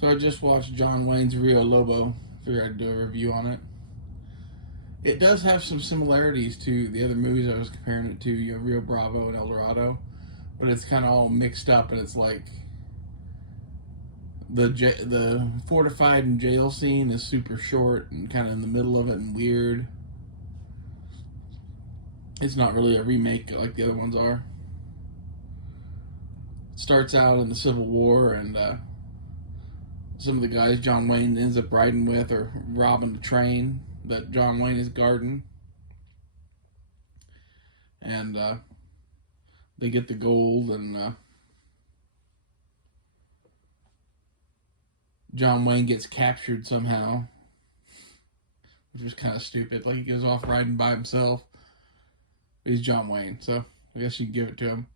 So I just watched John Wayne's Rio Lobo. Figured I'd do a review on it. It does have some similarities to the other movies I was comparing it to, Rio Bravo and El Dorado, but it's kind of all mixed up, and it's like the fortified and jail scene is super short and kind of in the middle of it and weird. It's not really a remake like the other ones are. It starts out in the Civil War, and some of the guys John Wayne ends up riding with are robbing the train that John Wayne is guarding, and they get the gold, and John Wayne gets captured somehow, which was kind of stupid. Like, he goes off riding by himself. But he's John Wayne, so I guess you can give it to him.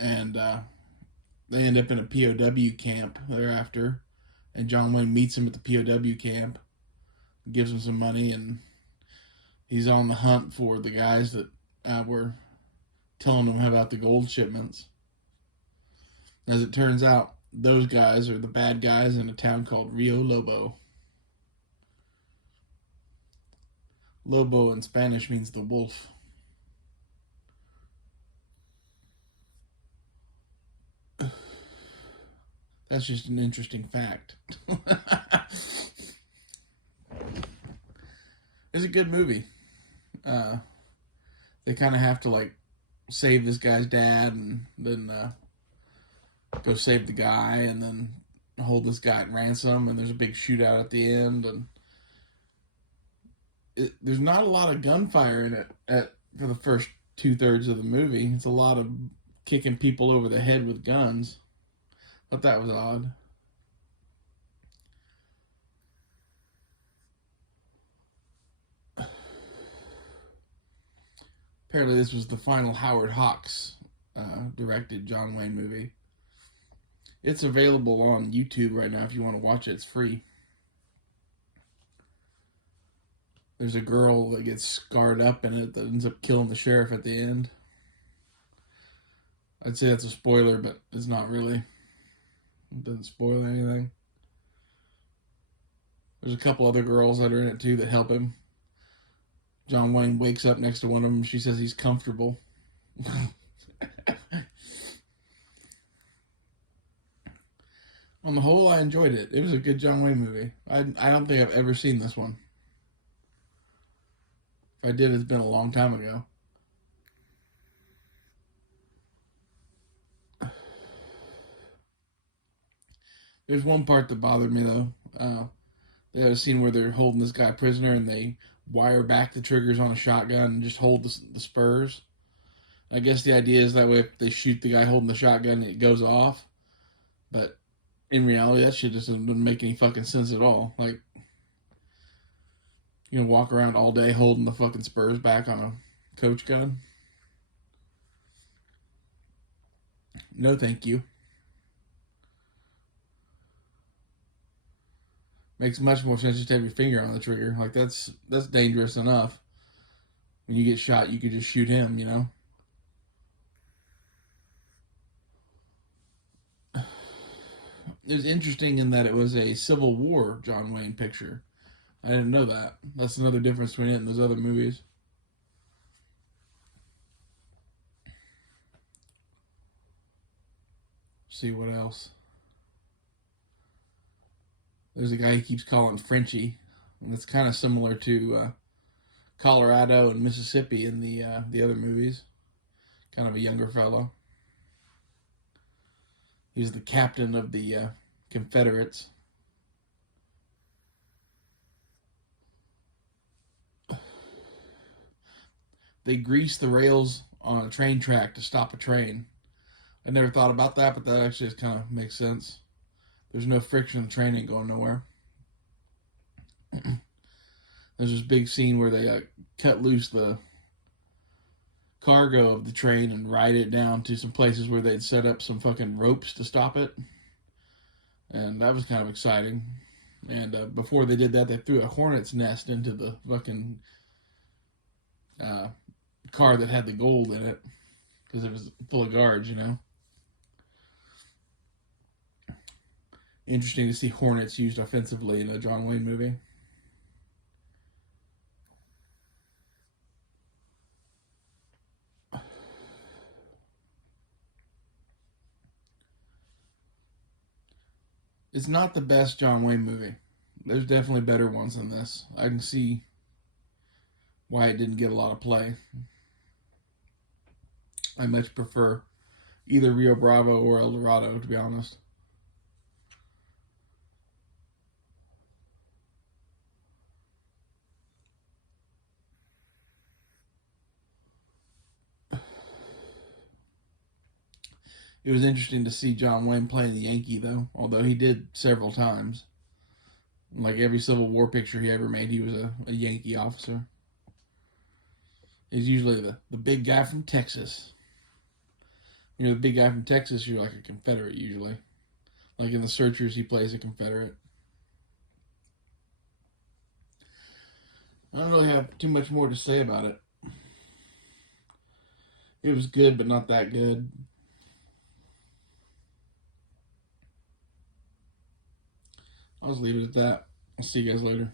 And they end up in a POW camp thereafter, and John Wayne meets him at the POW camp, gives him some money, and he's on the hunt for the guys that were telling him about the gold shipments. As it turns out, those guys are the bad guys in a town called Rio Lobo. Lobo in Spanish means the wolf. That's just an interesting fact. It's a good movie. They kind of have to like save this guy's dad, and then go save the guy, and then hold this guy at ransom. And there's a big shootout at the end, and there's not a lot of gunfire in it for the first 2/3 of the movie. It's a lot of kicking people over the head with guns. But that was odd. Apparently, this was the final Howard Hawks directed John Wayne movie. It's available on YouTube right now if you want to watch it. It's free. There's a girl that gets scarred up in it that ends up killing the sheriff at the end. I'd say that's a spoiler, but it's not really. It doesn't spoil anything. There's a couple other girls that are in it too that help him. John Wayne wakes up next to one of them. She says he's comfortable. On the whole, I enjoyed it. It was a good John Wayne movie. I don't think I've ever seen this one. If I did, it's been a long time ago. There's one part that bothered me, though. They had a scene where they're holding this guy prisoner, and they wire back the triggers on a shotgun and just hold the spurs. And I guess the idea is that way if they shoot the guy holding the shotgun, it goes off. But in reality, that shit just doesn't make any fucking sense at all. Like, you know, walk around all day holding the fucking spurs back on a coach gun? No, thank you. Makes much more sense just to have your finger on the trigger. Like, that's dangerous enough. When you get shot, you could just shoot him, you know? It was interesting in that it was a Civil War John Wayne picture. I didn't know that. That's another difference between it and those other movies. See what else. There's a guy he keeps calling Frenchie, and that's kind of similar to Colorado and Mississippi in the other movies. Kind of a younger fellow. He's the captain of the Confederates. They grease the rails on a train track to stop a train. I never thought about that, but that actually just kind of makes sense. There's no friction, the train ain't going nowhere. There's this big scene where they cut loose the cargo of the train and ride it down to some places where they'd set up some fucking ropes to stop it. And that was kind of exciting. And before they did that, they threw a hornet's nest into the fucking car that had the gold in it because it was full of guards, you know. Interesting to see Hornets used offensively in a John Wayne movie. It's not the best John Wayne movie. There's definitely better ones than this. I can see why it didn't get a lot of play. I much prefer either Rio Bravo or El Dorado, to be honest. It was interesting to see John Wayne playing the Yankee, though, although he did several times. Like every Civil War picture he ever made, he was a Yankee officer. He's usually the big guy from Texas. You're the big guy from Texas, you're like a Confederate usually. Like in The Searchers, he plays a Confederate. I don't really have too much more to say about it. It was good, but not that good. I'll just leave it at that. I'll see you guys later.